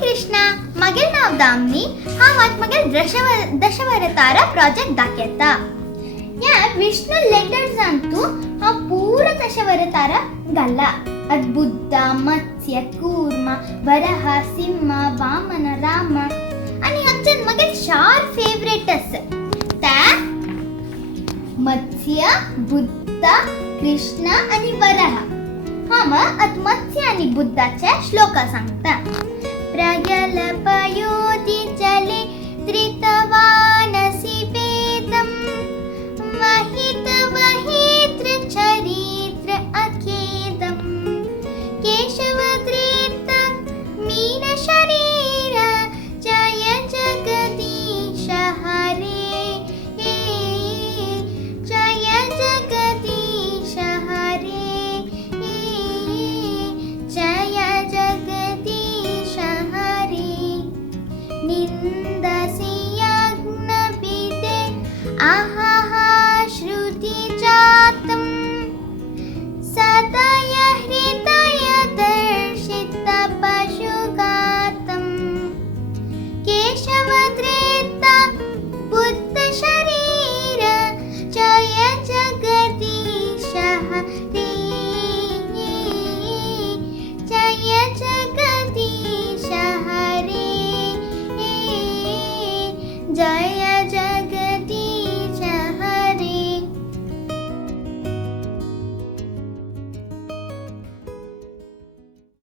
कृष्णा, मगेल नाव दामनी. हा मात मगेल दशवरतारा प्रोजेक्ट दाखयता. या विष्णू लेटर्स अंतू हा पूर्ण दशवरतारा घाला. बुद्ध, मत्स्य, कूर्म, वरह, सिंह, वामन, राम आणि हांचेन मगेल 4 फेवरेट्स. त्या मत्स्य, बुद्ध, कृष्ण आणि वरह. मग मत्स्य आणि बुद्धाचे श्लोक सांगता. प्रगल्भयोति जले धृतवानसि वेदं वहित वहित्र चरित्र अखेदं केशवधृत मीन शरीर जय जगदीश हरे जय जगदीश हरे जय जगदीश हरे. निंदसि यज्ञविदे अहः श्रुति जातं सदय हृदय दर्शित पशुघातं केशवधृत बुद्ध शरीर जय जगदीश हरे जय जगदीश हरे जय